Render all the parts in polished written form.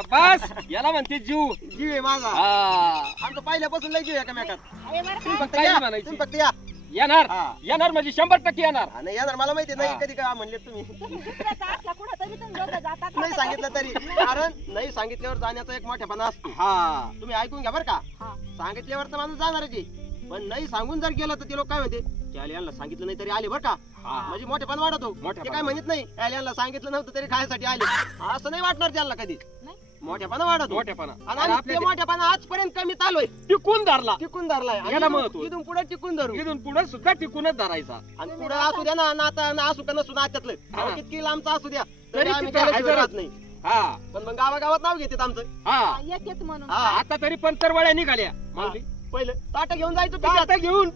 बस याला म्हणते जीव. जीव आहे माझा. हा आमचं पहिल्यापासून लय जीव आहे एकमेकात. अरे बरं तुम्ही का? फक्त काही या, म्हणायची. तुम्ही फक्त या. येणार हा. येणार म्हणजे 100% येणार. हा, नाही येणार मला माहिती नाही हा. कधी काय म्हणले तुम्ही तुम्ही दुसऱ्याचा असला कुठं तरी तुम्ही दोघं जातात नाही सांगितलं तरी कारण नाही सांगितल्यावर जाण्याचा एक मोठेपणा असतो. हा तुम्ही ऐकून घ्या बरं का. हा. सांगितल्यावर तर माणूस जाणारच आहे पण नाही सांगून जर गेलं तर ते लोक काय म्हणते त्याला यांना सांगितलं नाही तरी आले बरं का. हा. म्हणजे मोठेपणा वाढतो. मोठेपणा. ते काय म्हणत नाही त्याला यांना सांगितलं नव्हतं तरी खायसाठी आले असं नाही वाटणार त्यांना कधी. नाही? मोठेपणा वाढतो. मोठेपणा आणि आम्ही ते मोठेपणा आजपर्यंत कमीत आलोय. टिकून धरला. टिकून धरलाय आणि याला इथून- महत्व. इथून पुढे टिकून धरू. इथून पुढे सुद्धा टिकूनच धरायचा. आणि पुढे असू द्या ना नाता ना असू का नसू नात्यातलं हा. अहो, किती लांबचा असू द्या तरी तरी आम्ही तिथं केल्याशिवाय हजर. राहत नाही. हा पण मग गावागावात नाव घेतात आमचं. हा येतेच म्हणून हा. आता तरी पंतरवळ्या निघाल्या. माऊली पहिलं ताट घेऊन जायचं आता पिशात. घेऊन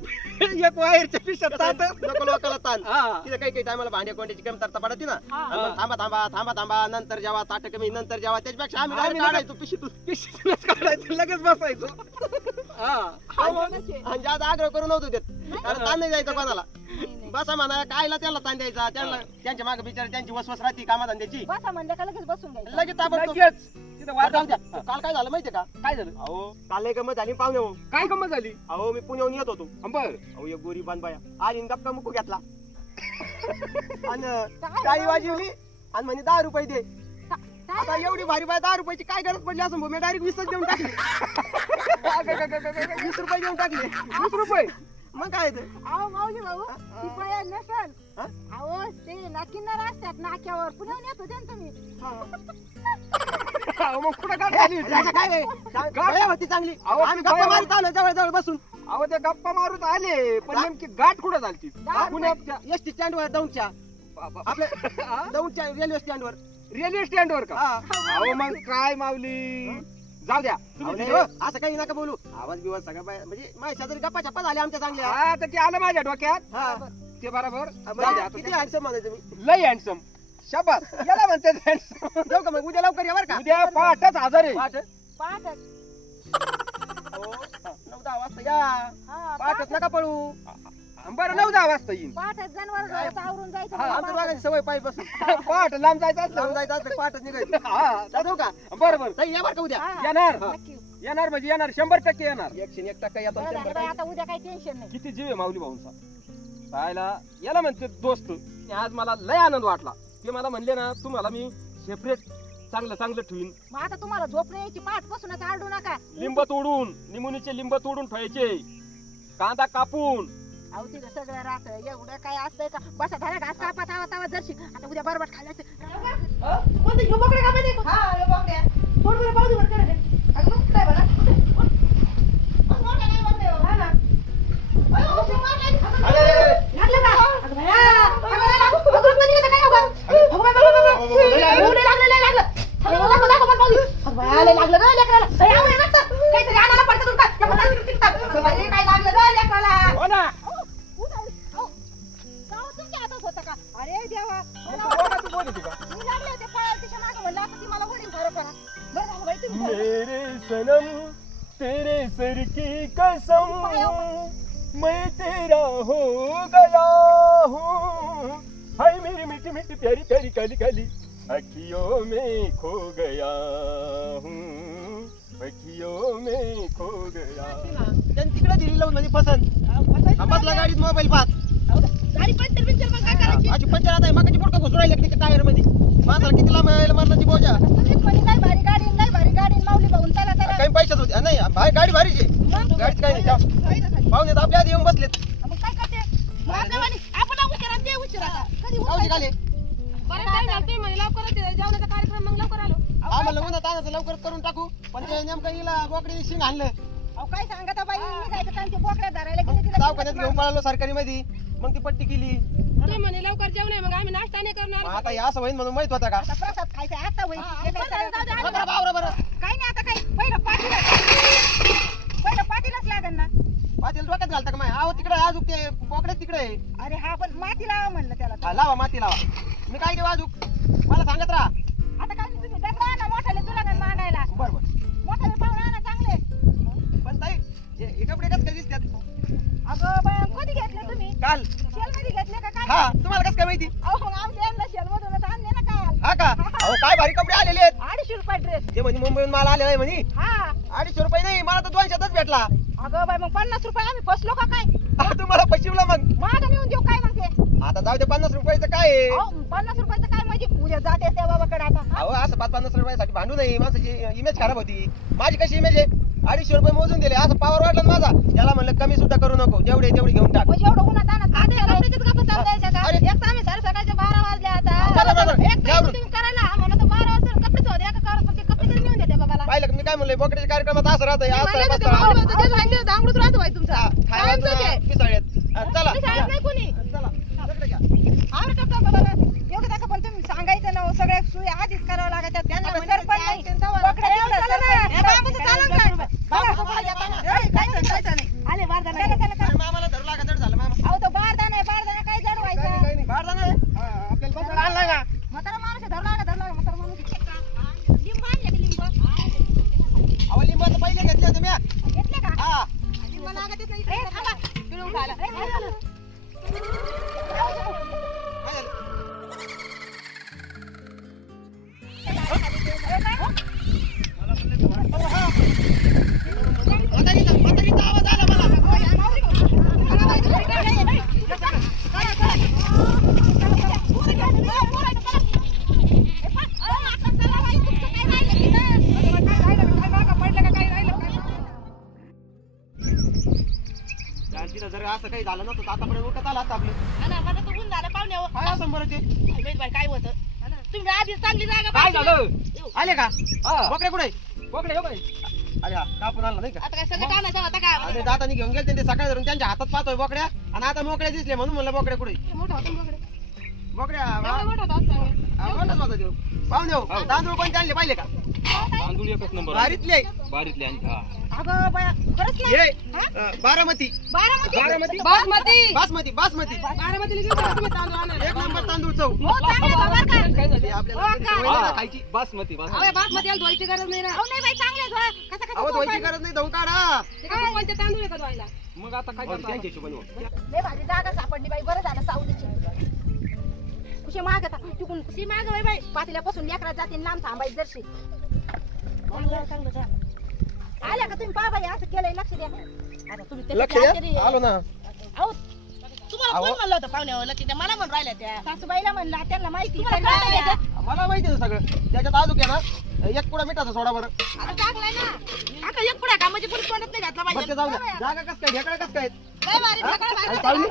एक वायरच्या पिशात ताट. नको लोकाला ताण. हा तिथे काही काही टायमाला भांड्या कोंड्याची कमतरता पडते ना हा. आणि मग थांबा थांबा थांबा थांबा नंतर जेव्हा ताट कमी नंतर जेव्हा त्याच्यापेक्षा आम्ही आम्ही direct काढायचो पिशीतून. पिशवीतूनच काढायचं लगेच बसायचो. हा आणि जास्त आग्रह करू नव्हतो देत कारण ताण नाही जायचं कोणाला. नाही, नाही. बसा म्हणा कायला त्यांना ताण द्यायचा त्यांना त्यांच्या मागे बिचार त्यांची वसवस राहते कामाधंद्याची बसा म्हणलं का लगेच बसून घ्यायचं. लगेच ताबडतोब. लगेच तिथं बरं, वाद जाऊ द्या. काल काय झालं माहितीये का काय झालं? अहो काल लय गंमत झाली पाहुणे हो. काय गंमत झाली? अहो मी पुण्याहून येत होतो. बर अहो एक गोरी बांधबाया आली आणि गप्पा मुकू घेतला आणि काय टाळी झालं? वाजवली आणि म्हणे 10 रुपये दे. काय आता एवढी भारी बाय 10 रुपयाची काय गरज पडली असं मी डायरेक्ट 20 देऊन टाकले. 20 रुपये देऊन टाकले. 20 रुपये. मग काय ते? अहो माऊली भाऊ ती बाया नसल हा? अहो ते ना किन्नर असतात नाक्यावर पुण्याहून येत होते ना तुम्ही अहो, मग कुठं गाठ झाली होती? त्याचं काय आहे? बाया होती चांगली अहो, आम्ही ती गप्पा बाया- मारित आलो जवळ जवळ बसून अहो ते गप्पा मारून आले पण नेमकी गाठ कुठं झाली? पुण्यात एसटी स्टँड वर दौंडच्या आपल्या दौंडच्या रेल्वे स्टँड वर. रेल्वे स्टँड वर का? हा. अहो मग काय माऊली जाऊ द्या अहो, तुम्ही नाही, तिथं- हो, असं काही नका बोलू. आवाज बिवाज सगळं म्हणजे माझ्या शेजारी गप्पा छप्पा झाल्या आमच्या चांगल्या. हा तर ते आलं माझ्या डोक्यात हा. ते बरोबर जाऊ द्या बरं, आता किती ते- हँडसम म्हणायचं मी. लय हँडसम शाबास याला म्हणते handsome. जाऊ का मग उद्या लवकर या बरं का. उद्या पहाटच हजर आहे. पहाटे? पहाट हो, 9-10 वाजता या. हा पहाटेच नका पळू. बरं 9-10 वाजता येईन. पहाटच जनावर आवरून जायचं आमच्या पहाटच. दोघांची सवय पाहिजे बसून. पहाट लांब जायचं लांब असलं जायचं असलं पहाटच निघायचं. हा जाऊ का. बरं बरं ताई, या बरं का उद्या. हा, येणार नक्की. येणार म्हणजे येणार 100% येणार. 101% येतो बरं झालं 100% बाई, आता उद्या काही टेन्शन नाही किती जीव आहे माऊली भाऊंचा. पाहायला याला म्हणते दोस्त. आज मला लय आनंद वाटला. ते मला म्हणले ना तुम्हाला मी सेपरेट चांगलं चांगलं ठेवीन. मग आता तुम्हाला झोप नाही यायची पहाट पासूनच आरडू नका लिंब तोडून निमुनीचे लिंब तोडून ठेवायचे. कांदा कापून अहो तिथं सगळं राहतं एवढं काय असतंय का बसा धरा घास कापा तावा तावा जरशी आता उद्या बरोबर खायचं कोणतं घेऊ बोकडे का माहिती हा हे बोकड्या थोडं बरं पाऊस वर करे अगं मग काय बरं मग मोठ्या नाही बोकडे हा ना लागलं का अगं भया अगं कोणी येतं काय अगं एवढे लागलं लय लागलं अगं भया लय लागलं ग लेकराला अरे आऊ नसतं काहीतरी आणायला पडतं तुमका काय लागलं ग लेकराला हो ना. अरे देवा कोणाचं बोल आहे तुझा? मी लागले होते पळायला तिच्या मागं म्हणलं आता ती मला ओढीन खरं करा बरं झालं बाई तुम्ही बोलले. मेरे सनम तेरे सर की कसम मैं तेरा हो गया हूँ. हाय मेरी मीठी मीठी प्यारी प्यारी काली काली अखियों में खो गया हूँ. अखियों में खो गया. त्यांनी तिकडे दिली लावून म्हणजे पसंत बसला गाडीत मोबाईल पाहत. गाडी पंक्चर बिंक्चर मग काय करायची अशी पंचर आता मकाची पोटका घुसून राहिले त्याच्या टायर मध्ये. माणसाला किती लांब यायला मरणाची बोजा. तुम्हीच म्हणे लय भारी गाडी माऊली भाऊन चला चला काही पैशाच होते नाही गाडी भारीची आहे. मग गाडीच काही नाही पाहुणे तर आपल्या आधी येऊन बसलेत. मग काय करते मग आपल्यावानी आपण उशिरा ते उशिरा कधी गावची खाली बरं काय झालं तुम्ही म्हणे लवकरच जेवणाचा कार्यक्रम मग लवकर आलो आम्हाला उन्हात आणायचं लवकर करून टाकू पण ते नेमकं हिला बोकडी शिंग आणलं. अहो काय सांगता बाई निघायचं त्यांच्या बोकड्या धरायला गेले तिला दवाखान्यात घेऊन पळालो सरकारी मध्ये मग ती पट्टी केली. तुम्ही म्हणे लवकर जेवण आहे मग आम्ही नाश्ता नाही करणार. मग आता या असं होईल म्हणून माहित होता का. आता प्रसाद खायचा आता होईल हे काय सगळं- बरं काय नाही आता काय पहिलं पाटीलच लागेल ना मातीला डोक्यात घालता का माय. अहो तिकडे अजून ते बोकड्या तिकडे आहे. अरे हा पण माती लावा म्हणलं त्याला हा, लावा माती लावा. मी काय देऊ अजून मला सांगत राहा. आता काय तुम्ही दगडा ना मोठ्याले तुला काय मागायला बरं बरं मोठ्याले पाहुणा ना चांगले पण ताई हे कपडे कसं काय दिसतात. अगं बाया कधी घेतले तुम्ही काल शेल मध्ये घेतले का काय हा तुम्हाला कसं काय माहिती. अहो मग आमच्या यांना शेल मधूनच आणले ना काल हा का अहो काय भारी कपडे आलेले आहेत. 250 रुपये ड्रेस मुंबईहून माल आलेला आहे म्हणे हा 250 रुपये नाही मला तर 200च भेटला अगं बाई मग 50 रुपये आम्ही फसलो का काय तुम्हाला पशिवला मग मागं नेऊन देऊ काय मग ते आता जाऊ दे 50 रुपयाचं काय आहे? अहो, 50 रुपयाचं काय म्हणजे उद्या जाते त्या बाबाकडे आता हा? अहो असं 5-50 रुपयासाठी भांडू नाही माणसाची इमेज खराब होती माझी कशी इमेज आहे 250 रुपये मोजून दिले असं पावर वाढला ना माझा त्याला म्हणलं कमी सुद्धा करू नको जेवढे तेवढे घेऊन टाक म्हणजे एवढं उन्हात आणत आता कपड्याचेच गप्पा चालू द्यायच्या का अरे. एक तर आम्ही सकाळचे 12 वाजले आता चला, चला, चला. एक या तर बरं. तुम्ही करायला म्हणलं तर 12 वाजता कपडेच होते एका करत पण ते कपडे तरी नेऊन देते बाबाला पाहिलं का मी काय म्हणलंय बोकड्याच्या कार्यक्रमात असं राहतं दांगडूच राहतो बाई तुमचा कायमचं ते. चला तुम्ही शाळेत नाही कोणी चला तिकडे घ्या. आवडतं का बाबाला एवढं दाखव पण तुम्ही सांगायचं ना सगळ्या सोयी आधीच करावं लागत त्यांना सरपंच नाही बोकडं तेवढं सरपंच. हे बाबाचं चालन काय? बाबा, आले बारदाना घ्या. अरे मामाला धरू लागा जड झालं मामा अहो तो बारदाना आहे बारदाना काय जड व्हायचं काही नाही बाहेर जाणार आपल्याला बसायला आणला का म्हातारा माणूस आहे, धरू लागा म्हातारा माणूस आहे. लिंब आणले का लिंब अहो लिंबाचं पहिले घेतले होते मी घेतले का हा लिंब लागतच नाही. ए, थांबा. पिळून खायला. ए, काय झालं? काय झालं? म्हातारीचा आवाज आला मला तिला जर असं काही झालं नसतं तर आतापर्यंत उठत आला असतं आपलं काय असं बरं ते काय होतं तुम्ही आधी चांगली जागा काय पाहिली. झालं आले का हा. बोकडे कुठे बोकडे हो काय अरे हा कापून आणला नाही का आता काय सगळं आणायचं होता का आणि जाताना घेऊन गेले ते सकाळी धरून त्यांच्या हातात पाहतोय बोकड्या आणि आता मोकड्या दिसले म्हणून म्हणलं बोकड्या कुठे मोठा होता ना बोकडे. बोकड्या एवढा मोठा होता असं. मोठाच होता तो पाहून देऊ तांदूळ कोणते आणले पाहिले का तांदूळ एकच नंबर बारीतले बारीतले आणि हा अगं बाया खरंच नाही हे हा? बारामती बारामती बासमती बासमती बासमती बारामतीला घेऊन जा तुम्ही तांदूळ आणायला. एक नंबर तांदूळ चव हो चांगले बाबा का काय झालं हे आपल्याला कधी सवय नाही ना खायची बासमती अहो, बासमती या बासमतीला धुवायची गरज नाही ना अहो नाही बाई चांगले आहेत, हो. कसं अहो कसं धुवायची गरज नाही धुवून काढा ते काय कोणते तांदूळ आहे का धुवायला मग आता काय करता त्यांच्या हिशोबाने हो. लय भारी जागा सापडली बाई बरं झालं सावलीची कुशे माग आता तिकून कुशी माग बाई बाई पातील्यापासून लेकरात जाते लांब थांबायची जरशी आल्या का तुम्ही पहा बाई असं केलंय लक्ष द्या आता तुम्ही तरी लक्ष आश्चर्य द्या आहे. आलो ना अहो तुम्हाला अहो. कोण म्हणलं होतं पाहुण्यावर लक्ष द्या मला म्हणून राहिल्या त्या सासूबाईला म्हणलं त्यांना माहिती आता मला माहिती आहे सगळं त्याच्यात अजून आहे ना एक पुडा मिठाचा सोडा बरं टाकलाय ना आता एक पुढे का म्हणजे पुढे तोंडात नाही घातला बरं पाहिजे ते जाऊ द्या जागा कस काय ढेकळं कस काय लय भारी ढेकळं भारी. आणि चावली?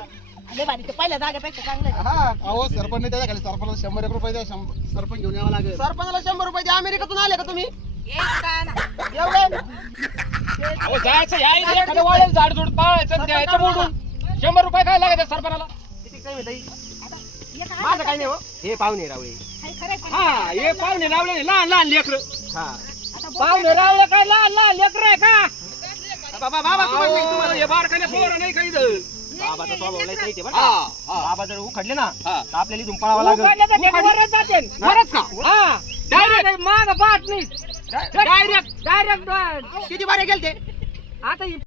लय भारी ते पहिल्या जागेपेक्षा चांगलं आहे. हा अहो सरपंच त्याच्या खाली सरपंच 100 रुपये द्या सरपंच घेऊन यावं लागेल सरपंचाला 100 रुपये द्या अमेरिकेतून आले का तुम्ही एक का ना. एवढे अहो जायचं या इथे एखादं वाळेल झाड झुड पाहायचं आणि द्यायचं मोडून 100 रुपये काय लागायचं सरपणाला किती काय माहिती आता एक आहे माझं काय नाही हो हे पाहुणे रावळे हाय खरंय पण. हा हे पाहुणे रावले लहान लहान लेकर हा आता बोल पाहुणे रावले काय लहान लहान लेकर आहे का बाबा बाबा तुम्हाला नाही, अहो, तुम्हाला हे बारकाने पोरं नाही काही इथं. बाबाचा स्वभाव लय काही ते बरं हा, का? हा. बाबा जर उखडले ना हा. तर आपल्याला इथून पळावं लागेल उखाडले तर ते वरच जातील. वरच का हा डायरेक्ट माग पाहत नाही डायरेक्ट किती बारे गेलते आता